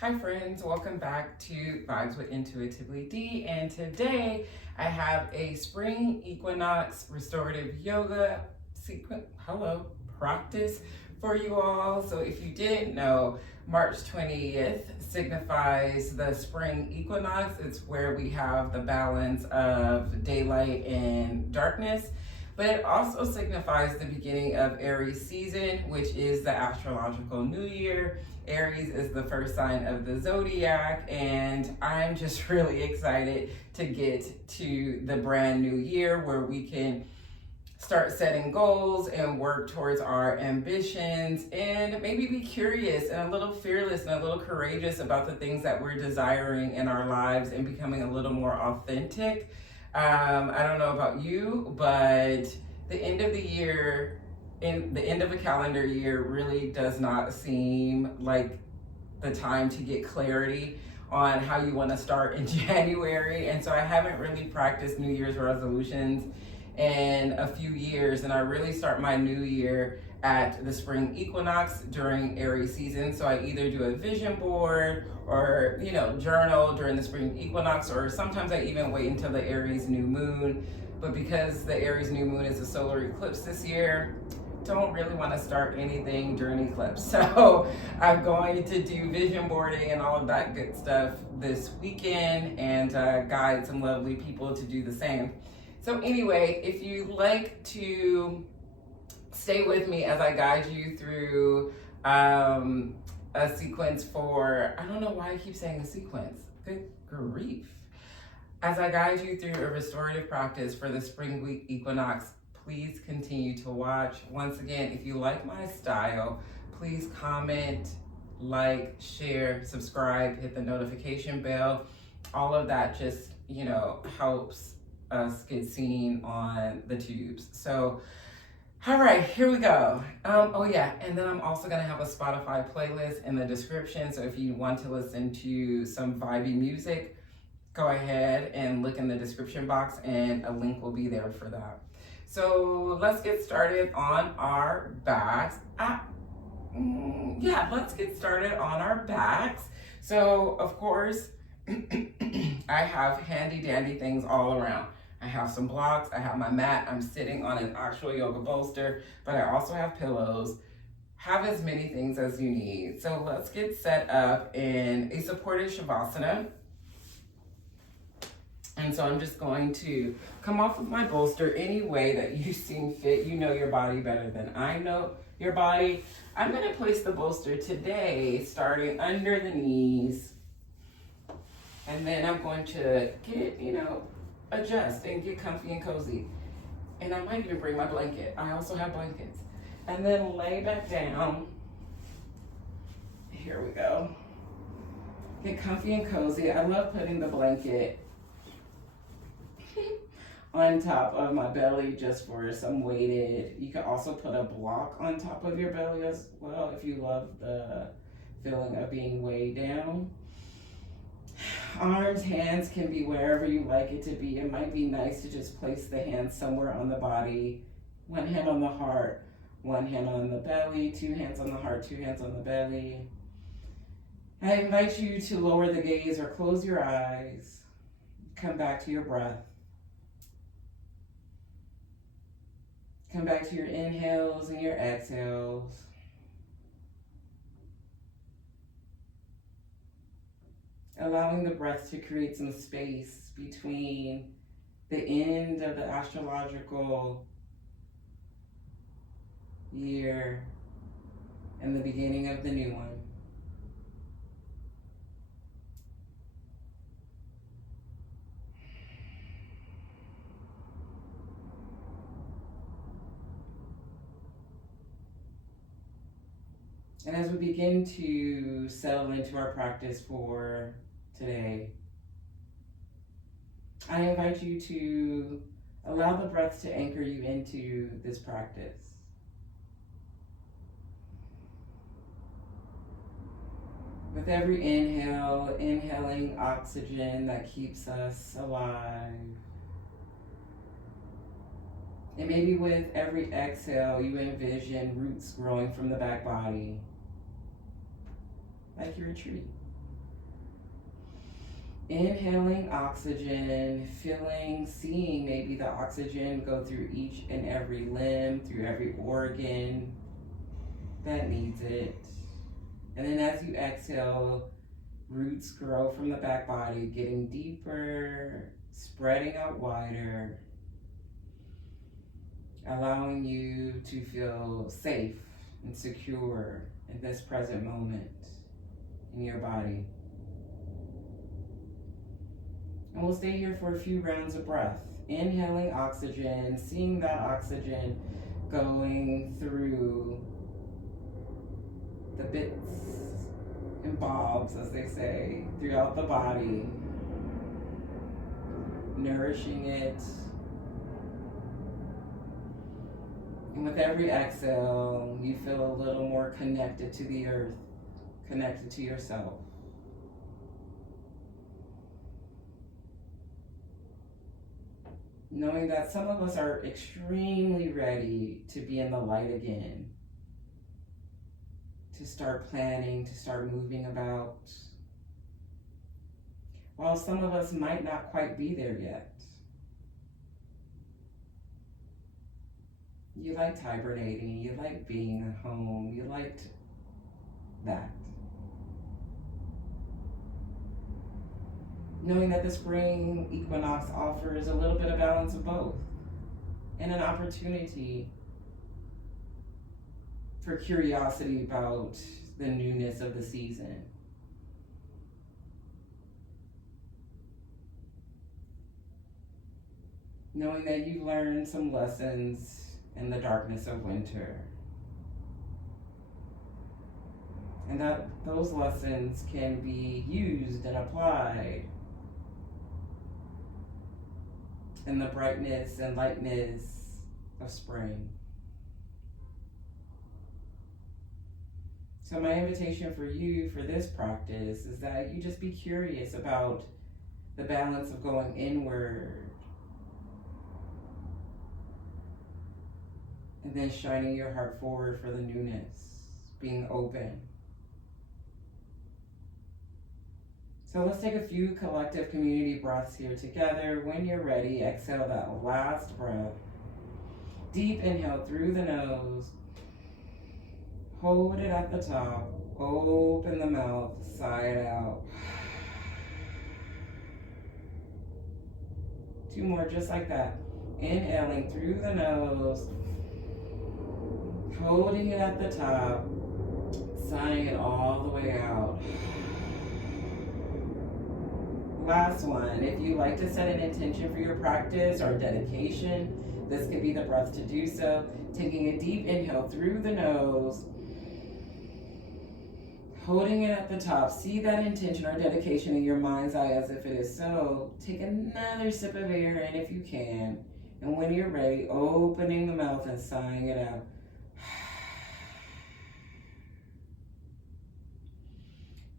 Hi friends, welcome back to Vibes with Intuitively D, and today I have a Spring Equinox Restorative Yoga practice for you all. So if you didn't know, March 20th signifies the Spring Equinox. It's where we have the balance of daylight and darkness. But it also signifies the beginning of Aries season, which is the astrological new year. Aries is the first sign of the zodiac, and I'm just really excited to get to the brand new year where we can start setting goals and work towards our ambitions and maybe be curious and a little fearless and a little courageous about the things that we're desiring in our lives and becoming a little more authentic. I don't know about you, but the end of the year, in the end of a calendar year, really does not seem like the time to get clarity on how you want to start in January. And so I haven't really practiced New Year's resolutions in a few years, and I really start my new year at the Spring Equinox during Aries season. So I either do a vision board or journal during the Spring Equinox, or sometimes I even wait until the Aries new moon. But because the Aries new moon is a solar eclipse this year, don't really want to start anything during eclipse. So I'm going to do vision boarding and all of that good stuff this weekend and guide some lovely people to do the same. So anyway, if you'd like to stay with me as I guide you through a sequence for, I don't know why I keep saying a sequence, good grief. As I guide you through a restorative practice for the Spring Equinox, please continue to watch. Once again, if you like my style, please comment, like, share, subscribe, hit the notification bell. All of that just, helps us get seen on the tubes. So, all right, here we go. Oh yeah, and then I'm also gonna have a Spotify playlist in the description. So if you want to listen to some vibey music, go ahead and look in the description box and a link will be there for that. So let's get started on our backs. Let's get started on our backs. So of course, I have handy dandy things all around. I have some blocks, I have my mat, I'm sitting on an actual yoga bolster, but I also have pillows. Have as many things as you need. So let's get set up in a supported Shavasana. And so I'm just going to come off of my bolster any way that you seem fit. You know your body better than I know your body. I'm going to place the bolster today starting under the knees. And then I'm going to get, adjust and get comfy and cozy. And I might even bring my blanket. I also have blankets. And then lay back down. Here we go. Get comfy and cozy. I love putting the blanket on top of my belly just for some weighted. You can also put a block on top of your belly as well if you love the feeling of being weighed down. Arms, hands can be wherever you like it to be. It might be nice to just place the hands somewhere on the body. One hand on the heart, one hand on the belly, two hands on the heart, two hands on the belly. I invite you to lower the gaze or close your eyes. Come back to your breath. Come back to your inhales and your exhales. Allowing the breath to create some space between the end of the astrological year and the beginning of the new one. And as we begin to settle into our practice for today, I invite you to allow the breath to anchor you into this practice. With every inhale, inhaling oxygen that keeps us alive. And maybe with every exhale, you envision roots growing from the back body, like you're a tree. Inhaling oxygen, feeling, seeing maybe the oxygen go through each and every limb, through every organ that needs it. And then as you exhale, roots grow from the back body, getting deeper, spreading out wider, allowing you to feel safe and secure in this present moment in your body. And we'll stay here for a few rounds of breath. Inhaling oxygen, seeing that oxygen going through the bits and bobs, as they say, throughout the body, nourishing it. And with every exhale, you feel a little more connected to the earth, connected to yourself. Knowing that some of us are extremely ready to be in the light again, to start planning, to start moving about, while some of us might not quite be there yet. You liked hibernating, you liked being at home, you liked that. Knowing that the spring equinox offers a little bit of balance of both, and an opportunity for curiosity about the newness of the season. Knowing that you've learned some lessons in the darkness of winter, and that those lessons can be used and applied in the brightness and lightness of spring. So my invitation for you for this practice is that you just be curious about the balance of going inward and then shining your heart forward for the newness, being open. So let's take a few collective community breaths here together. When you're ready, exhale that last breath. Deep inhale through the nose. Hold it at the top. Open the mouth, sigh it out. 2 more just like that. Inhaling through the nose. Holding it at the top. Sighing it all the way out. Last one, if you like to set an intention for your practice or dedication, this could be the breath to do so. Taking a deep inhale through the nose, holding it at the top. See that intention or dedication in your mind's eye as if it is so. Take another sip of air in if you can. And when you're ready, opening the mouth and sighing it out.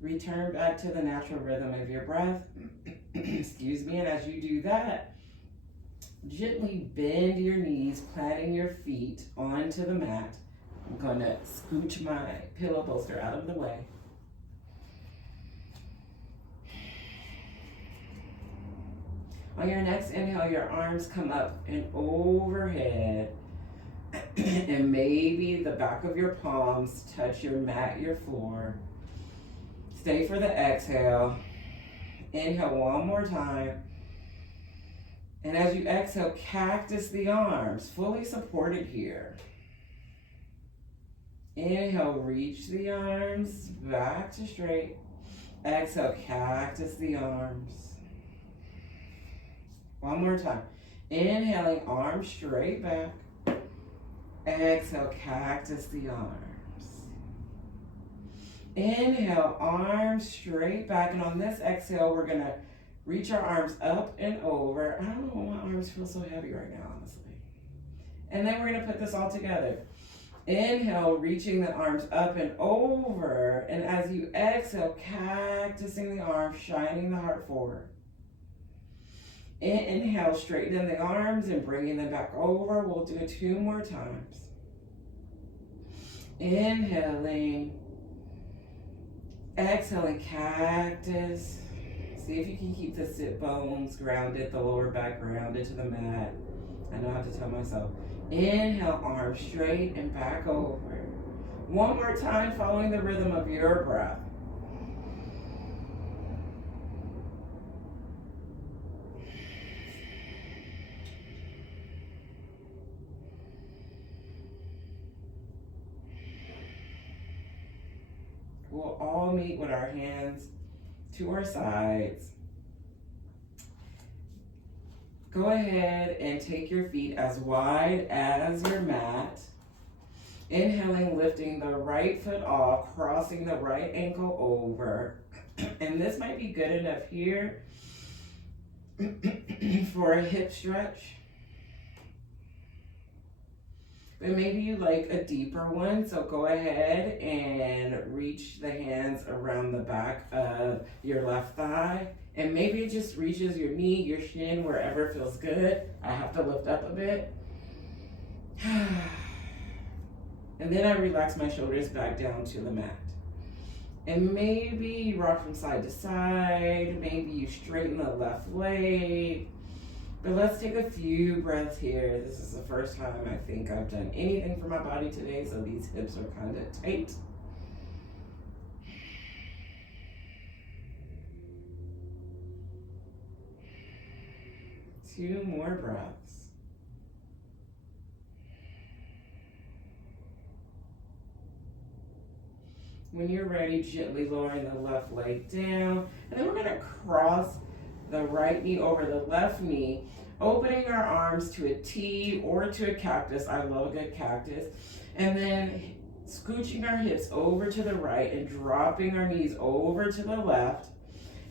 Return back to the natural rhythm of your breath. Excuse me. And as you do that, gently bend your knees, planting your feet onto the mat. I'm going to scooch my pillow bolster out of the way. On your next inhale, your arms come up and overhead. And maybe the back of your palms touch your mat, your floor. Stay for the exhale. Inhale one more time. And as you exhale, cactus the arms, fully supported here. Inhale, reach the arms back to straight. Exhale, cactus the arms. One more time. Inhaling, arms straight back. Exhale, cactus the arms. Inhale, arms straight back. And on this exhale, we're going to reach our arms up and over. I don't know why my arms feel so heavy right now, honestly. And then we're going to put this all together. Inhale, reaching the arms up and over. And as you exhale, cactusing the arms, shining the heart forward. Inhale, straighten the arms and bringing them back over. We'll do it 2 more times. Inhaling. Exhaling, cactus. See if you can keep the sit bones grounded, the lower back grounded to the mat. I know how to tell myself. Inhale, arms straight and back over. One more time, following the rhythm of your breath. We'll all meet with our hands to our sides. Go ahead and take your feet as wide as your mat. Inhaling, lifting the right foot off, crossing the right ankle over. And this might be good enough here for a hip stretch. But maybe you like a deeper one, so go ahead and reach the hands around the back of your left thigh. And maybe it just reaches your knee, your shin, wherever feels good. I have to lift up a bit. And then I relax my shoulders back down to the mat. And maybe you rock from side to side. Maybe you straighten the left leg. But let's take a few breaths here. This is the first time I think I've done anything for my body today, so these hips are kind of tight. Two more breaths. When you're ready, gently lowering the left leg down. And then we're gonna cross the right knee over the left knee, opening our arms to a T or to a cactus. I love a good cactus. And then scooching our hips over to the right and dropping our knees over to the left.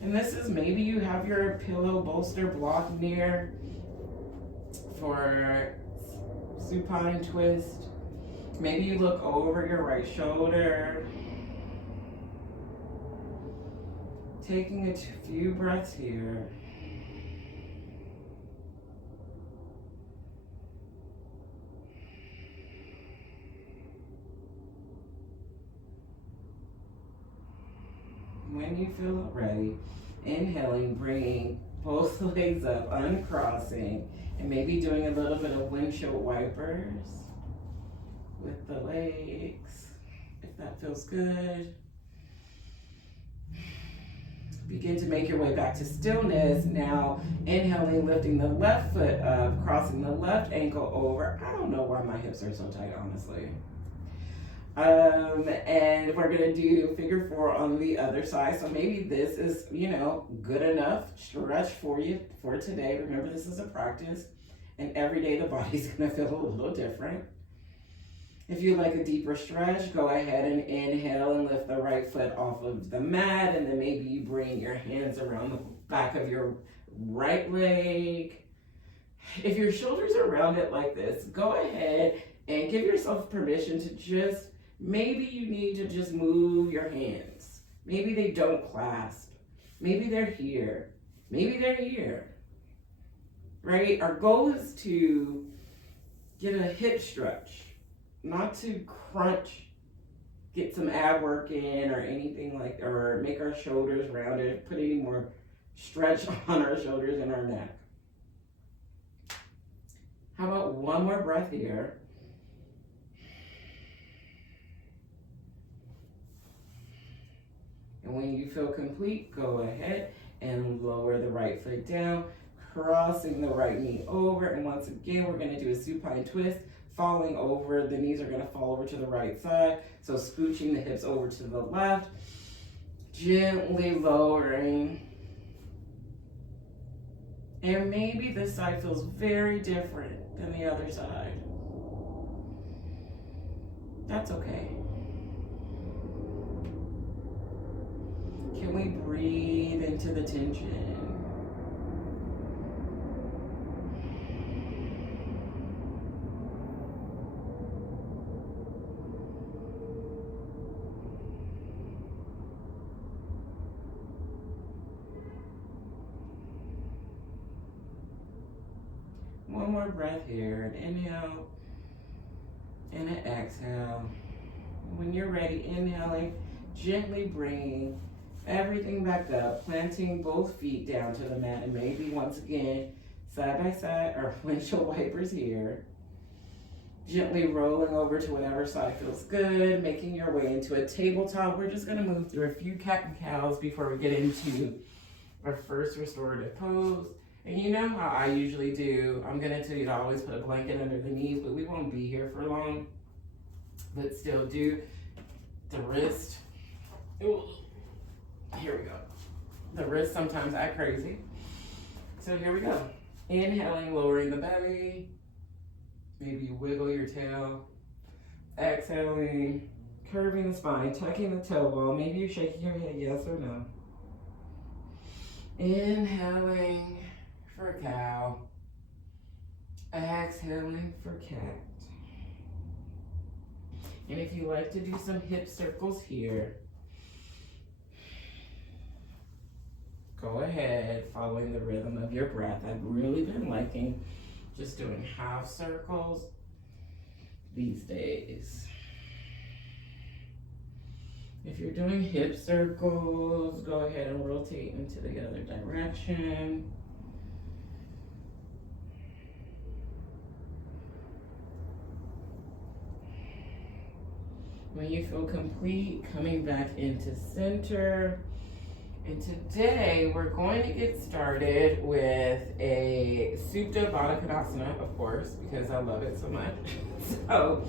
And this is, maybe you have your pillow bolster block near for supine twist. Maybe you look over your right shoulder. Taking a few breaths here. When you feel ready, inhaling, bringing both legs up, uncrossing, and maybe doing a little bit of windshield wipers with the legs, if that feels good. Begin to make your way back to stillness. Now, inhaling, lifting the left foot up, crossing the left ankle over. I don't know why my hips are so tight, honestly. And we're gonna do figure four on the other side. So maybe this is, good enough stretch for you for today. Remember, this is a practice, and every day the body's gonna feel a little different. If you like a deeper stretch, go ahead and inhale and lift the right foot off of the mat, and then maybe you bring your hands around the back of your right leg. If your shoulders are rounded like this, go ahead and give yourself permission to maybe you need to just move your hands. Maybe they don't clasp. Maybe they're here. Maybe they're here, right? Our goal is to get a hip stretch. Not to crunch, get some ab work in or anything like, or make our shoulders rounded, put any more stretch on our shoulders and our neck. How about one more breath here? And when you feel complete, go ahead and lower the right foot down, crossing the right knee over. And once again, we're gonna do a supine twist. Falling over, the knees are gonna fall over to the right side. So scooching the hips over to the left, gently lowering. And maybe this side feels very different than the other side. That's okay. Can we breathe into the tension? One more breath here, an inhale and an exhale. When you're ready, inhaling, gently bringing Everything back up, planting both feet down to the mat, and maybe once again, side by side, or windshield wipers here. Gently rolling over to whatever side feels good, making your way into a tabletop. We're just gonna move through a few cat and cows before we get into our first restorative pose. And you know how I usually do. I'm gonna tell you to always put a blanket under the knees, but we won't be here for long. But still do the wrist. Ooh. Here we go. The wrist sometimes act crazy. So here we go. Inhaling, lowering the belly. Maybe you wiggle your tail. Exhaling, curving the spine, tucking the tailbone. Maybe you're shaking your head yes or no. Inhaling for cow. Exhaling for cat. And if you like to do some hip circles here, go ahead, following the rhythm of your breath. I've really been liking just doing half circles these days. If you're doing hip circles, go ahead and rotate into the other direction. When you feel complete, coming back into center. And today we're going to get started with a Supta Baddha Konasana, of course, because I love it so much. So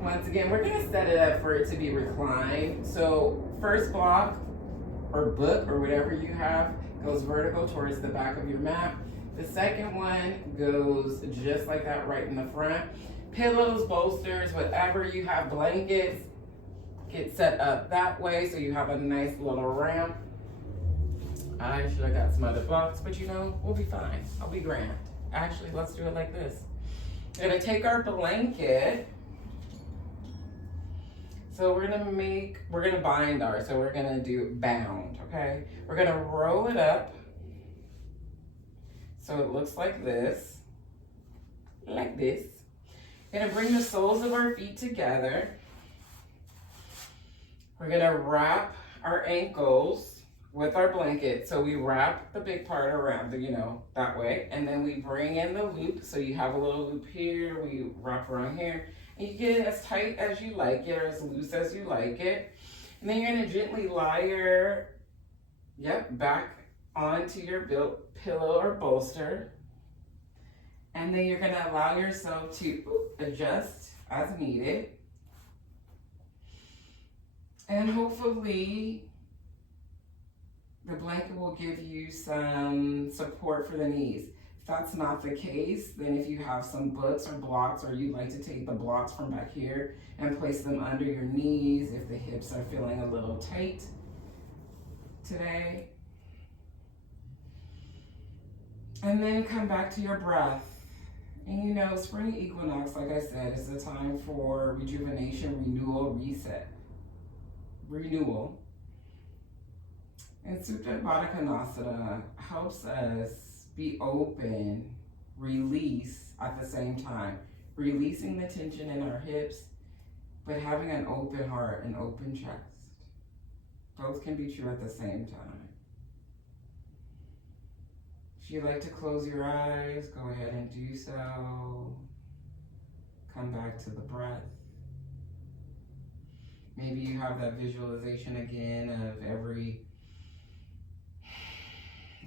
once again, we're going to set it up for it to be reclined. So first block or book or whatever you have goes vertical towards the back of your mat. The second one goes just like that right in the front. Pillows, bolsters, whatever you have, blankets, get set up that way so you have a nice little ramp. I should have got some other blocks, but you know, we'll be fine. I'll be grand. Actually, let's do it like this. We're gonna take our blanket. So we're gonna bind ours. So we're gonna do bound, okay? We're gonna roll it up so it looks like this. Like this. Gonna bring the soles of our feet together. We're gonna wrap our ankles with our blanket. So we wrap the big part around the, that way. And then we bring in the loop. So you have a little loop here, we wrap around here. And you get it as tight as you like it, or as loose as you like it. And then you're gonna gently lie back onto your pillow or bolster. And then you're gonna allow yourself to adjust as needed. And hopefully, the blanket will give you some support for the knees. If that's not the case, then if you have some books or blocks, or you like to take the blocks from back here and place them under your knees if the hips are feeling a little tight today. And then come back to your breath. And Spring Equinox, like I said, is the time for rejuvenation, renewal, reset. Renewal. And Supta Baddha Konasana helps us be open, release at the same time. Releasing the tension in our hips, but having an open heart and open chest. Both can be true at the same time. If you like to close your eyes, go ahead and do so. Come back to the breath. Maybe you have that visualization again of every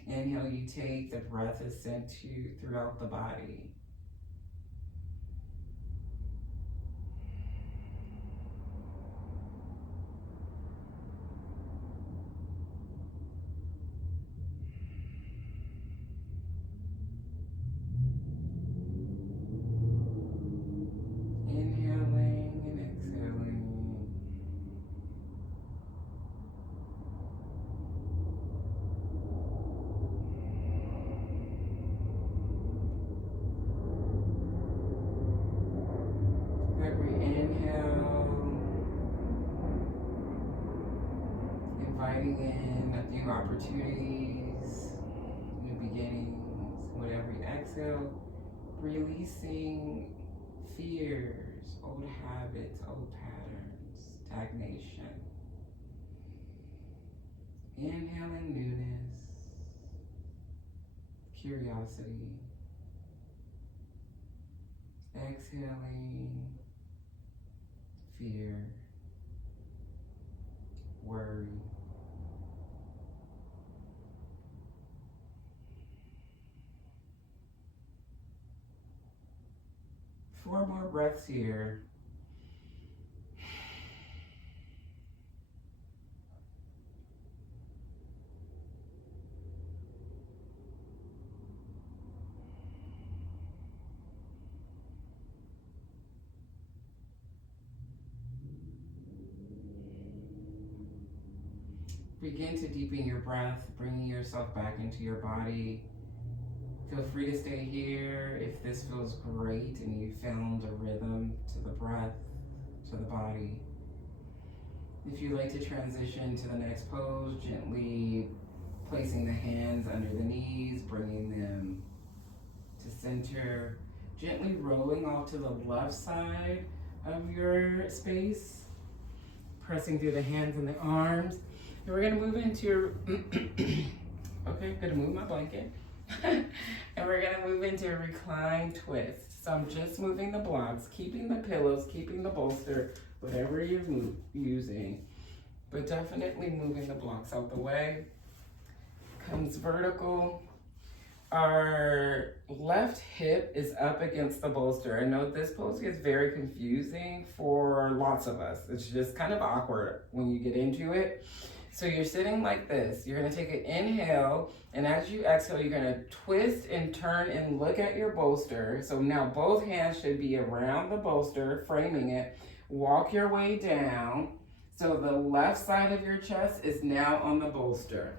inhale you take, the breath is sent to throughout the body. Inhaling and exhaling. Every inhale, inviting in new opportunities, new beginnings. With every exhale, releasing fears, old habits, old patterns, stagnation. Inhaling newness, curiosity. Exhaling fear, worry. Four more breaths here. Begin to deepen your breath, bringing yourself back into your body. Feel free to stay here if this feels great and you found a rhythm to the breath, to the body. If you'd like to transition to the next pose, gently placing the hands under the knees, bringing them to center, gently rolling off to the left side of your space, pressing through the hands and the arms. And we're gonna move into your, okay, gonna move my blanket. And we're gonna move into a recline twist. So I'm just moving the blocks, keeping the pillows, keeping the bolster, whatever you're using, but definitely moving the blocks out the way. Comes vertical. Our left hip is up against the bolster. I know this pose gets very confusing for lots of us. It's just kind of awkward when you get into it. So you're sitting like this. You're gonna take an inhale, and as you exhale, you're gonna twist and turn and look at your bolster. So now both hands should be around the bolster, framing it. Walk your way down. So the left side of your chest is now on the bolster.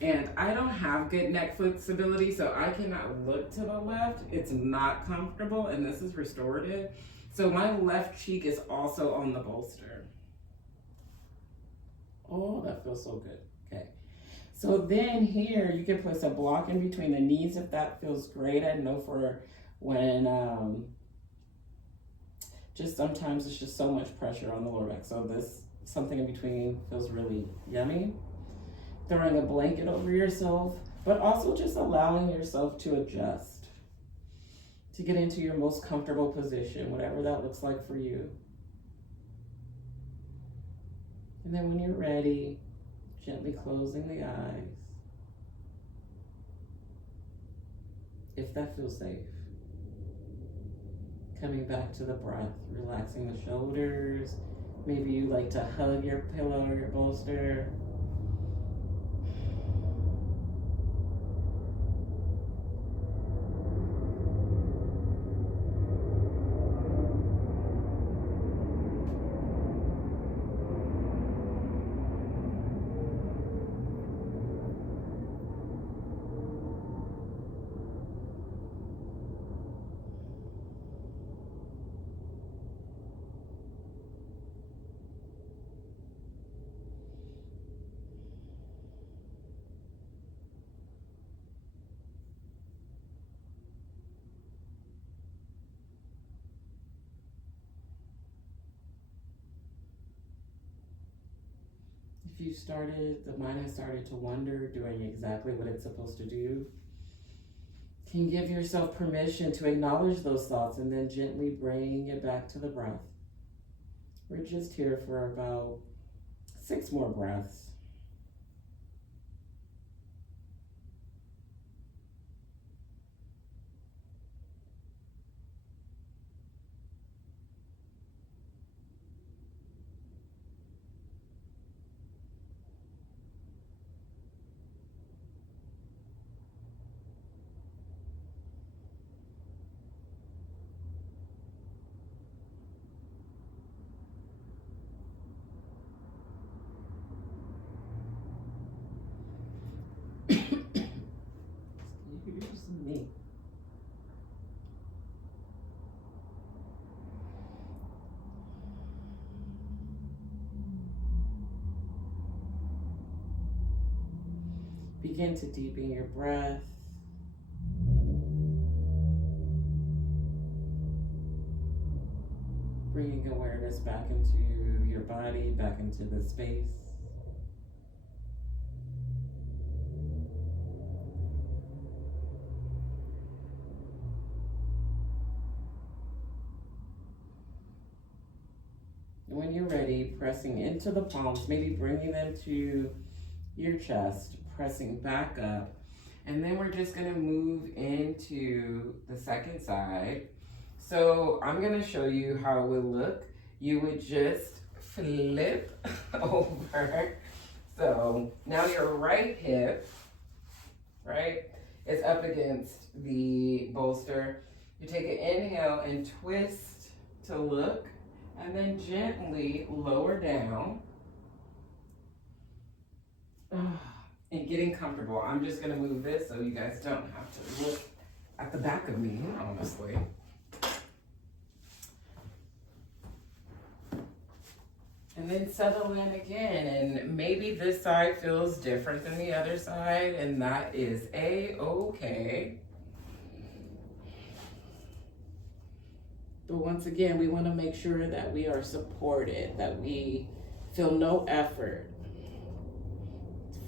And I don't have good neck flexibility, so I cannot look to the left. It's not comfortable, and this is restorative. So my left cheek is also on the bolster. Oh, that feels so good. Okay. So then here, you can place a block in between the knees if that feels great. I know for when, just sometimes it's just so much pressure on the lower back. So this, something in between feels really yummy. Throwing a blanket over yourself, but also just allowing yourself to adjust, to get into your most comfortable position, whatever that looks like for you. And then when you're ready, gently closing the eyes, if that feels safe. Coming back to the breath, relaxing the shoulders. Maybe you like to hug your pillow or your bolster. If you started, the mind has started to wonder, doing exactly what it's supposed to do, can you give yourself permission to acknowledge those thoughts and then gently bring it back to the breath. We're just here for about 6 more breaths. Excuse me. Begin to deepen your breath. Bringing awareness back into your body, back into the space. When you're ready, pressing into the palms, maybe bringing them to your chest, pressing back up. And then we're just gonna move into the second side. So I'm gonna show you how it would look. You would just flip over. So now your right hip, right, is up against the bolster. You take an inhale and twist to look, and then gently lower down. And getting comfortable. I'm just gonna move this so you guys don't have to look at the back of me, honestly. And then settle in again, and maybe this side feels different than the other side, and that is a-okay. But once again, we want to make sure that we are supported, that we feel no effort,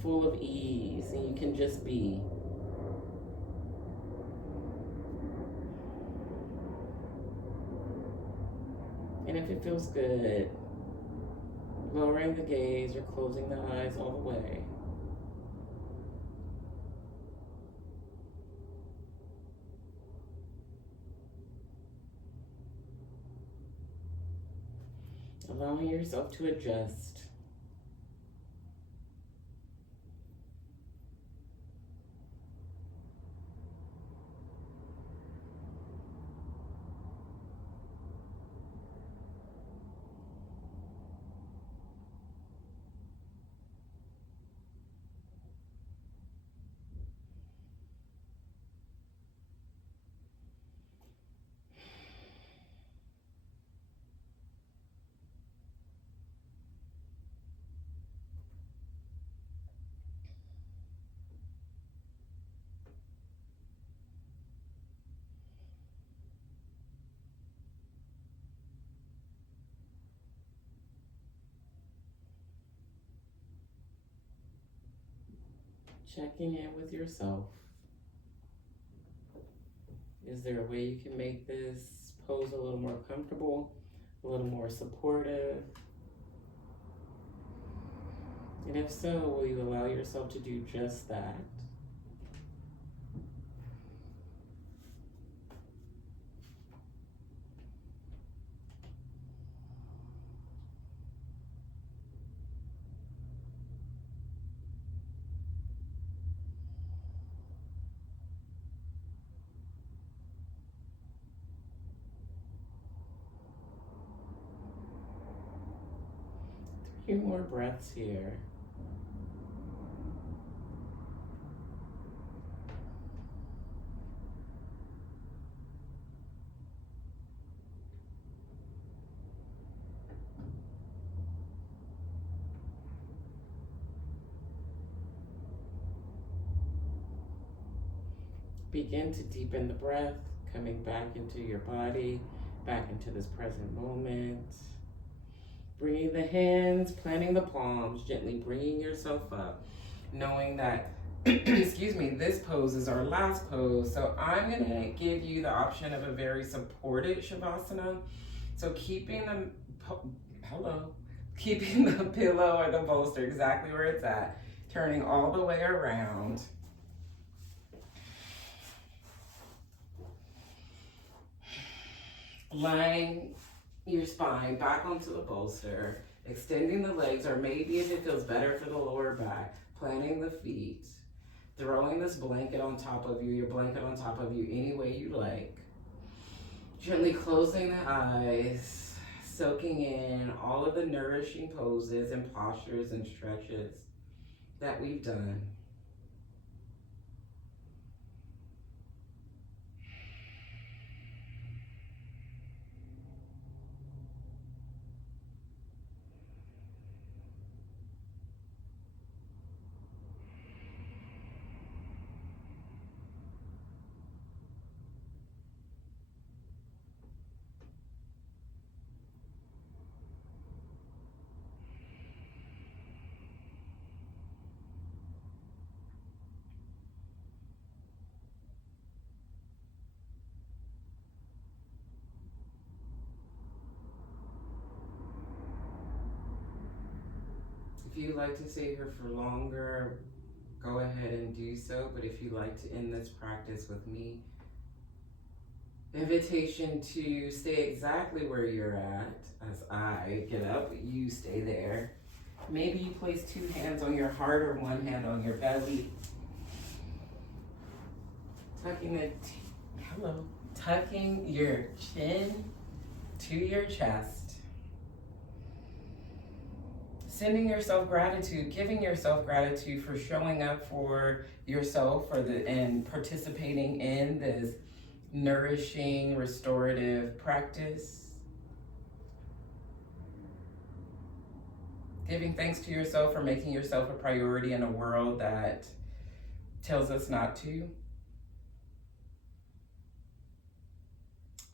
full of ease, and you can just be. And if it feels good, lowering the gaze or closing the eyes all the way. Allowing yourself to adjust. Checking in with yourself. Is there a way you can make this pose a little more comfortable, a little more supportive? And if so, will you allow yourself to do just that? Few more breaths here. Begin to deepen the breath, coming back into your body, back into this present moment. Bringing the hands, planting the palms, gently bringing yourself up, knowing that, excuse me, this pose is our last pose. So I'm gonna give you the option of a very supported Shavasana. So keeping keeping the pillow or the bolster exactly where it's at, turning all the way around. Lying your spine back onto the bolster, extending the legs, or maybe if it feels better for the lower back, planting the feet, throwing this blanket on top of you, your blanket on top of you any way you like. Gently closing the eyes, soaking in all of the nourishing poses and postures and stretches that we've done. If you like to stay here for longer, go ahead and do so. But if you like to end this practice with me, invitation to stay exactly where you're at. As I get up, you stay there. Maybe you place 2 hands on your heart or 1 hand on your belly. Tucking your chin to your chest. Sending yourself gratitude, giving yourself gratitude for showing up for yourself and participating in this nourishing, restorative practice. Giving thanks to yourself for making yourself a priority in a world that tells us not to.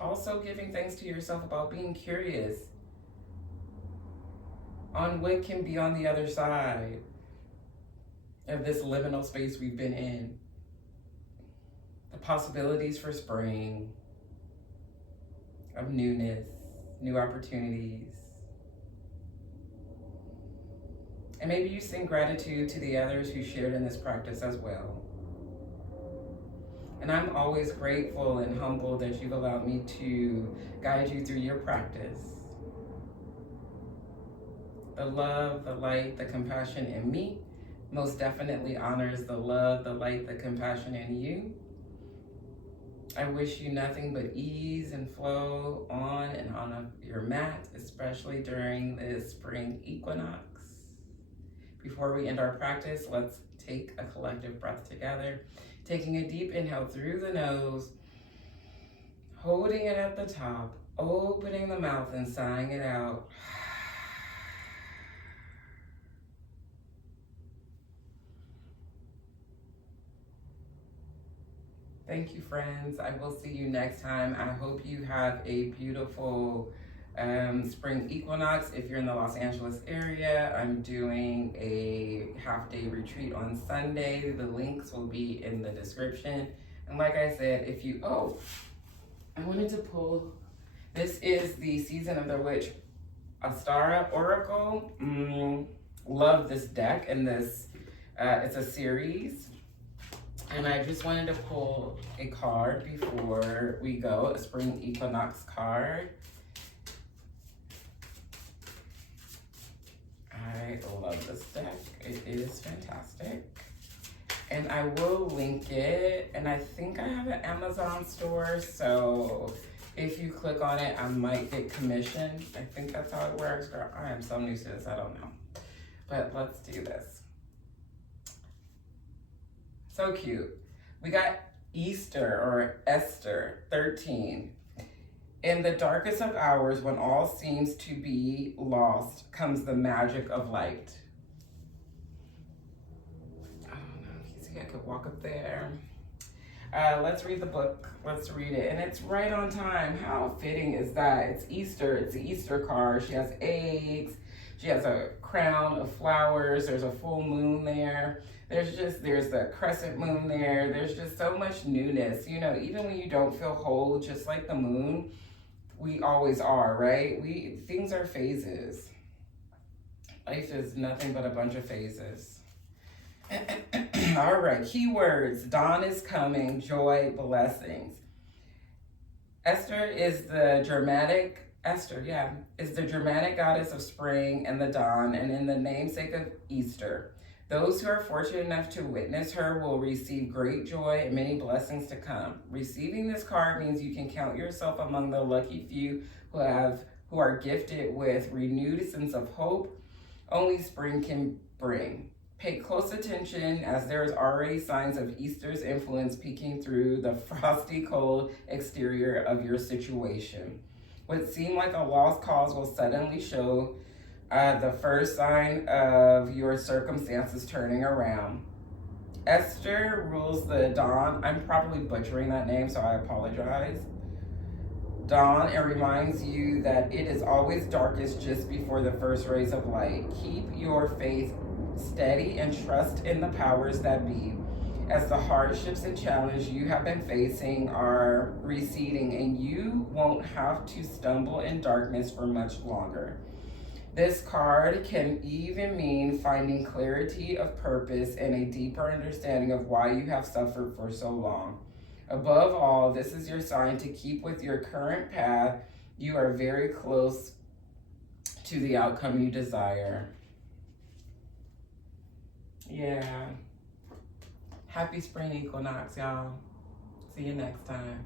Also giving thanks to yourself about being curious on what can be on the other side of this liminal space we've been in. The possibilities for spring, of newness, new opportunities. And maybe you send gratitude to the others who shared in this practice as well. And I'm always grateful and humbled that you've allowed me to guide you through your practice. The love, the light, the compassion in me most definitely honors the love, the light, the compassion in you. I wish you nothing but ease and flow on and on your mat, especially during this spring equinox. Before we end our practice, let's take a collective breath together. Taking a deep inhale through the nose, holding it at the top, opening the mouth and sighing it out. Thank you, friends. I will see you next time. I hope you have a beautiful spring equinox. If you're in the Los Angeles area, I'm doing a half-day retreat on Sunday. The links will be in the description. And like I said, I wanted to pull, this is the Season of the Witch Astara Oracle. Love this deck, and this, it's a series. And I just wanted to pull a card before we go, a Spring Equinox card. I love this deck. It is fantastic. And I will link it. And I think I have an Amazon store. So if you click on it, I might get commission. I think that's how it works. Girl, I am so new to this. I don't know. But let's do this. So cute. We got Easter, or Esther 13. In the darkest of hours, when all seems to be lost, comes the magic of light. I don't know if you see, I could walk up there. Let's read the book. Let's read it. And it's right on time. How fitting is that? It's Easter. It's the Easter card. She has eggs. She has a crown of flowers. There's a full moon there. There's the crescent moon there. There's just so much newness. You know, even when you don't feel whole, just like the moon, we always are, right? Things are phases. Life is nothing but a bunch of phases. All right, keywords. Dawn is coming, joy, blessings. Esther is the Germanic goddess of spring and the dawn, and in the namesake of Easter. Those who are fortunate enough to witness her will receive great joy and many blessings to come. Receiving this card means you can count yourself among the lucky few who are gifted with renewed sense of hope only spring can bring. Pay close attention, as there is already signs of Easter's influence peeking through the frosty cold exterior of your situation. What seemed like a lost cause will suddenly show the first sign of your circumstances turning around. Esther rules the dawn. I'm probably butchering that name, so I apologize. Dawn, it reminds you that it is always darkest just before the first rays of light. Keep your faith steady and trust in the powers that be, as the hardships and challenges you have been facing are receding, and you won't have to stumble in darkness for much longer. This card can even mean finding clarity of purpose and a deeper understanding of why you have suffered for so long. Above all, this is your sign to keep with your current path. You are very close to the outcome you desire. Yeah. Happy spring equinox, y'all. See you next time.